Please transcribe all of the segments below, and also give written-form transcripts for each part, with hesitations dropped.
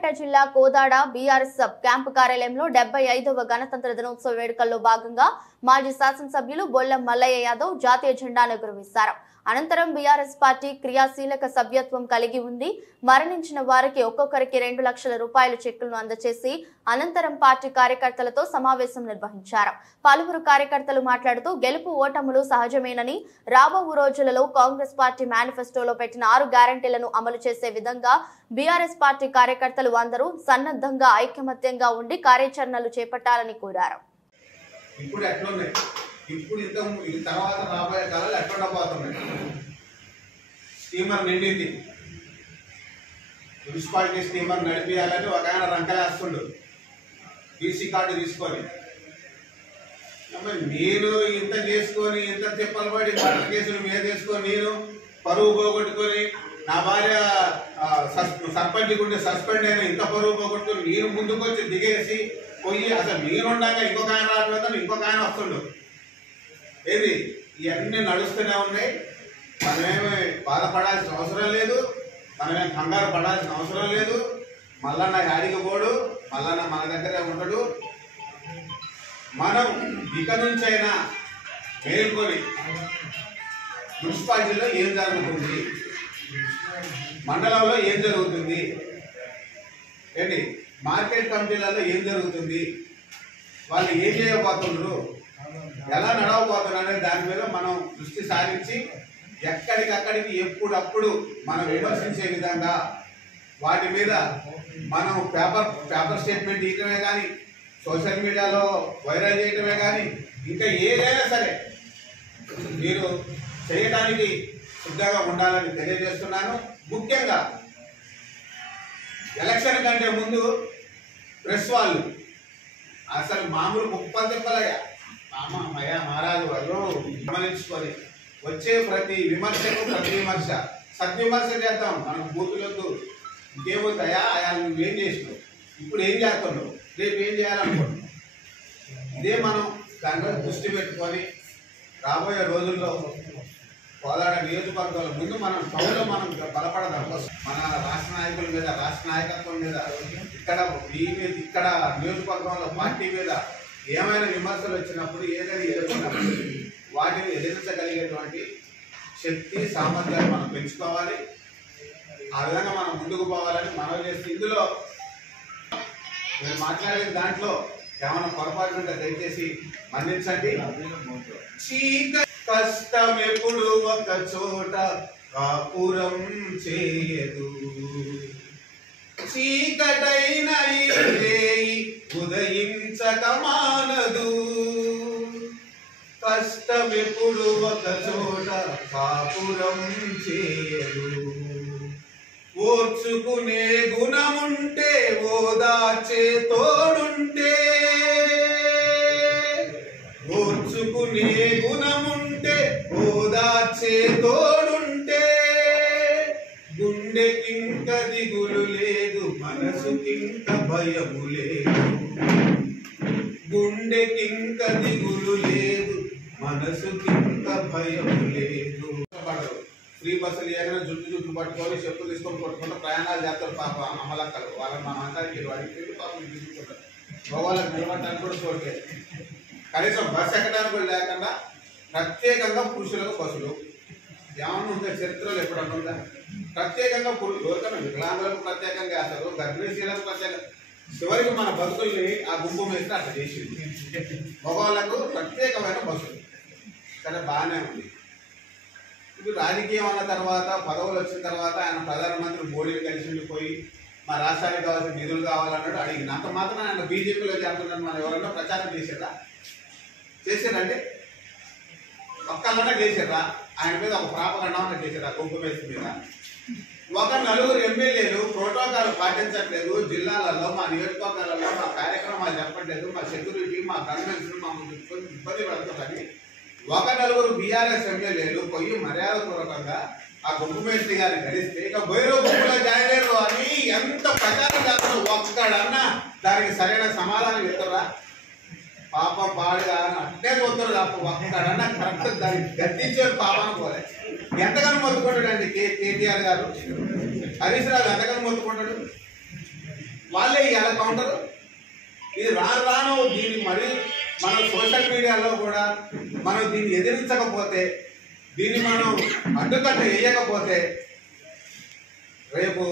సూర్యాపేట జిల్లా Kodad BRS camp కార్యాలయంలో 75వ గణతంత్ర దినోత్సవ వేడుకల్లో భాగంగా మాజీ శాసనసభ్యులు బొల్లం మల్లయ్య యాదవ్ జాతీయ జెండాను ఎగురవేశారు. అనంతరం బీఆర్ఎస్ పార్టీ క్రియాశీలక సభ్యత్వం కలిగి ఉంది, మరణించిన వారికి ఒక్కొక్కరికి 2 లక్షల రూపాయల చెక్కులను అందజేసి అనంతరం పార్టీ కార్యకర్తలతో సమావేశం నిర్వహించారు. పలువురు కార్యకర్తలు మాట్లాడుతూ గెలుపు ఓటములు సహజమేనని, రాబో రోజులలో కాంగ్రెస్ పార్టీ మేనిఫెస్టోలో పెట్టిన 6 గ్యారంటీలను అమలు చేసే విధంగా బీఆర్ఎస్ పార్టీ కార్యకర్తలు అందరూ సన్నద్ధంగా ఐకమత్యంగా ఉండి కార్యాచరణలు చేపట్టాలని కోరారు. ఇప్పుడు ఇది తర్వాత రాబోయే కాలాలు ఎట్లా ఉండబోతున్నాయి. స్టీమర్ నిండింది, మున్సిపాలిటీ స్టీమర్ నడిపియాలని ఒక ఆయన రంకలేస్తుండు బీసీ కార్డు తీసుకొని. నేను ఇంత చేసుకొని ఇంత తిప్పలు పడి మర్డర్ కేసులు మీద తీసుకొని నేను పరువు పోగొట్టుకొని నా భార్య సర్పంచ్ గుండె సస్పెండ్ అయిన ఇంత పరువు పోగొట్టుకొని నేను ముందుకు వచ్చి దిగేసి పోయి అసలు నేనుండగా ఇంకొక ఆయన రావట్లేదు, ఇంకొక ఆయన వస్తుండు. ఏది ఇవన్నీ నడుస్తూనే ఉన్నాయి. మనమేమి బాధపడాల్సిన అవసరం లేదు, మనమేం కంగారు పడాల్సిన అవసరం లేదు. మల్లన్న యాడికి పోడు, మల్లన్న మన దగ్గరే ఉండడు. మనం ఇక నుంచైనా మేల్కొని మున్సిపాలిటీలో ఏం జరుగుతుంది, మండలంలో ఏం జరుగుతుంది, ఏంటి మార్కెట్ కమిటీలలో ఏం జరుగుతుంది, వాళ్ళు ఏం చేయబోతున్నారు, ఎలా నడవబోతున్నారు అనే దాని మీద మనం దృష్టి సారించి ఎక్కడికక్కడికి ఎప్పుడప్పుడు మనం విమర్శించే విధంగా వాటి మీద మనం పేపర్ స్టేట్మెంట్ ఇవ్వడమే కానీ, సోషల్ మీడియాలో వైరల్ చేయడమే కానీ, ఇంకా ఏదైనా సరే మీరు చేయడానికి సిద్ధంగా ఉండాలని తెలియజేస్తున్నాను. ముఖ్యంగా ఎలక్షన్ కంటే ముందు ప్రెస్ వాళ్ళు అసలు మామూలు కుప్పలు తిప్పలయ్యా మహారాజు వాళ్ళు గమనించుకొని వచ్చే ప్రతి విమర్శకు ప్రతి విమర్శ సద్విమర్శ చేద్దాం. మనకు బూతులొద్దు, ఇంకేమవుతాయా అయా నువ్వేం చేసినావు, ఇప్పుడు ఏం చేస్తున్నావు, రేపు ఏం చేయాలనుకుంటున్నావు. ఇదే మనం దానిలో దృష్టి పెట్టుకొని రాబోయే రోజుల్లో కోదాడ నియోజకవర్గాల ముందు మనం టౌన్లో మనం బలపడదాం. మన రాష్ట్ర నాయకుల మీద, రాష్ట్ర నాయకత్వం మీద, ఇక్కడ నియోజకవర్గంలో పార్టీ మీద ఏమైనా విమర్శలు వచ్చినప్పుడు, ఏదైనా ఎదుర్కొన్నప్పుడు వాటిని ఎదిరించగలిగేటువంటి శక్తి సామర్థ్యాలు మనం పెంచుకోవాలి. ఆ విధంగా మనం ముందుకు పోవాలని మనవి చేస్తే, ఇందులో నేను మాట్లాడిన దాంట్లో ఏమైనా పొరపాటు ఉంటే దయచేసి మన్నించండి. కష్టం ఎప్పుడు ఒక చోట కాపురం చేయదు, చీకటైన ఉదయించక మానదు. కష్టం ఎప్పుడు ఒక చోట కాపురం చేయదు, ఓర్చుకునే గుణముంటే ఓదార్చే తోడుంటే, ఓర్చుకునే గుణముంటే ఓదార్చే తోడుంటే, గుండెకింక దిగులు లేదు, మనసుకింక భయము లేదు, గుండెకింక దిగులు లేదు, మనసుకింక భయము లేదు. ఫ్రీ బస్సులు ఏదైనా జుట్టు పట్టుకొని చెప్పులు తీసుకొని కొట్టుకుంటూ ప్రయాణాలు చేస్తారు పాప అమలక్కలు. వాళ్ళని మనం అంటానికి వాడికి పాపం తీసుకుంటారు. గోవాలకు నిలబడటానికి కూడా చూడలేదు, కనీసం బస్సు ఎక్కడానికి కూడా లేకుండా ప్రత్యేకంగా పురుషులకు బస్సులు. ఏమన్నా ఉందా చరిత్రలో ఎప్పుడన్నా ఉందా? ప్రత్యేకంగా ఎవరికైనా వికలాంగులకు ప్రత్యేకంగా వేస్తారు, గర్భిణీలకు ప్రత్యేకంగా. చివరికి మన బస్సుల్ని ఆ గుంపు మీద అట్లా చేసింది. మగవాళ్ళకు ప్రత్యేకమైన బస్సులు. సరే, బాగానే ఉంది. ఇప్పుడు రాజకీయం అన్న తర్వాత, పదవులు వచ్చిన తర్వాత ఆయన ప్రధానమంత్రి మోడీని కలిసి పోయి మా రాష్ట్రానికి కావాల్సిన నిధులు కావాలన్నాడు, అడిగింది. అంత మాత్రం ఆయన బీజేపీలో చేరుతున్నాను మనం ఎవరన్నా ప్రచారం చేశారంటే ఒక్కళ్ళన్నా చేశారా? ఆయన మీద ఒక ప్రాపగండా చేశారా? కుంకుమేసి మీద ఒక 4 ఎమ్మెల్యేలు ప్రోటోకాల్ పాటించట్లేదు, జిల్లాలలో మా నియోజకవర్గాలలో మా కార్యక్రమాలు చెప్పట్లేదు, మా సెక్యూరిటీ మా కన్వెన్షన్ మా ఇబ్బంది పడుతుందని ఒక 4 బీఆర్ఎస్ ఎమ్మెల్యేలు పోయి మర్యాదపూర్వకంగా ఆ కుంకుమేశ్వరి గారిని కలిస్తే ఇక బైరో గుంపులో జాయిన్ అయ్యారు అని ఎంత ప్రచారం చేస్తారో ఒక్కడన్నా దానికి సరైన సమాధానం ఇస్తారా? పాపం పాడుగా అట్టే చూస్తారు తప్ప ఒక్కడన్నా కరెక్ట్ దానికి గద్దించారు పాపాన్ని పోలే. ఎంతగానో మొత్తుకుంటాడు అండి కేటీఆర్ గారు, హరీష్ రావు ఎంతగానో మొత్తుకుంటాడు. వాళ్ళే ఇవాళ కౌంటర్. ఇది రాను దీన్ని మరి మనం సోషల్ మీడియాలో కూడా మనం దీన్ని ఎదిరించకపోతే, దీన్ని మనం అడ్డుకట్ట వేయకపోతే రేపు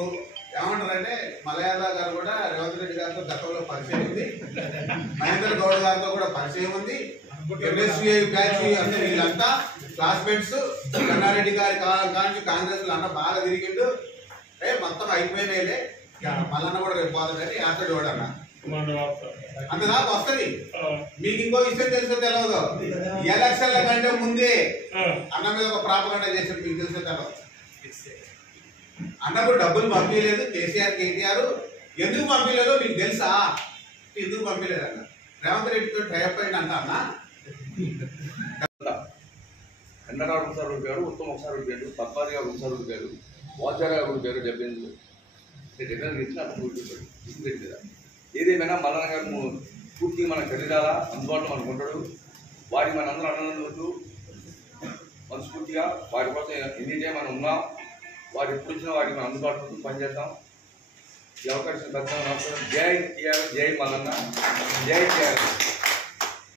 ఏమంటారంటే మలయాళ గారు కూడా రేవంత్ రెడ్డి గారితో గతంలో పరిచయం ఉంది, మహేంద్ర గౌడ్ గారితో కూడా పరిచయం ఉంది, ఎంఎస్సీ బ్యాచ్ అంటే వీళ్ళంతా క్లాస్మేట్స్. కన్నారెడ్డి గారి కాంచి కాంగ్రెస్ లో అన్న బాగా తిరిగిండు, మొత్తం అయిపోయినాయిలే మల్లన్న కూడా రేపు పోతుందని యాత్ర కూడా అన్న అంత దాకా వస్తుంది. మీకు ఇంకో విషయం తెలుసో తెలియదు, ఎలక్షన్ల కంటే ముందే అన్న మీద ఒక ప్రాపగండ చేశారు, మీకు తెలుసో తెలియదు. అన్నకు డబ్బులు పంపించలేదు కేసీఆర్ కేటీఆర్, ఎందుకు పంపించలేదో మీకు తెలుసా? ఎందుకు పంపించలేదు అన్న రేవంత్ రెడ్డితో టైప్ అయింది అంట అన్న. కన్నడాడు ఒకసారి రూపాయలు, ఉత్తమ్ ఒకసారి రూపాయలు, పద్మారి గారు ఒకసారి రూపాయలు, వాచార గారు రూపాయలు, 70 ఇచ్చిన అతను రూపాయలు ఇసుపెట్టి మీద. ఏదేమైనా మల్లన్న గారు పూర్తిగా మన శరీరాల అందుబాటులో మనకు ఉంటాడు. వారికి మనందరూ అన్నదందుకు మనస్ఫూర్తిగా వారి కోసం ఎన్ని టైం మనం ఉన్నాం. వారు ఎప్పుడు వచ్చినా వారికి మనం అందుబాటులో పనిచేద్దాం. ఈ అవకాశం పెద్ద నమస్కారం. జై టీఆర్, జై మల్లన్న, జై టీఆర్.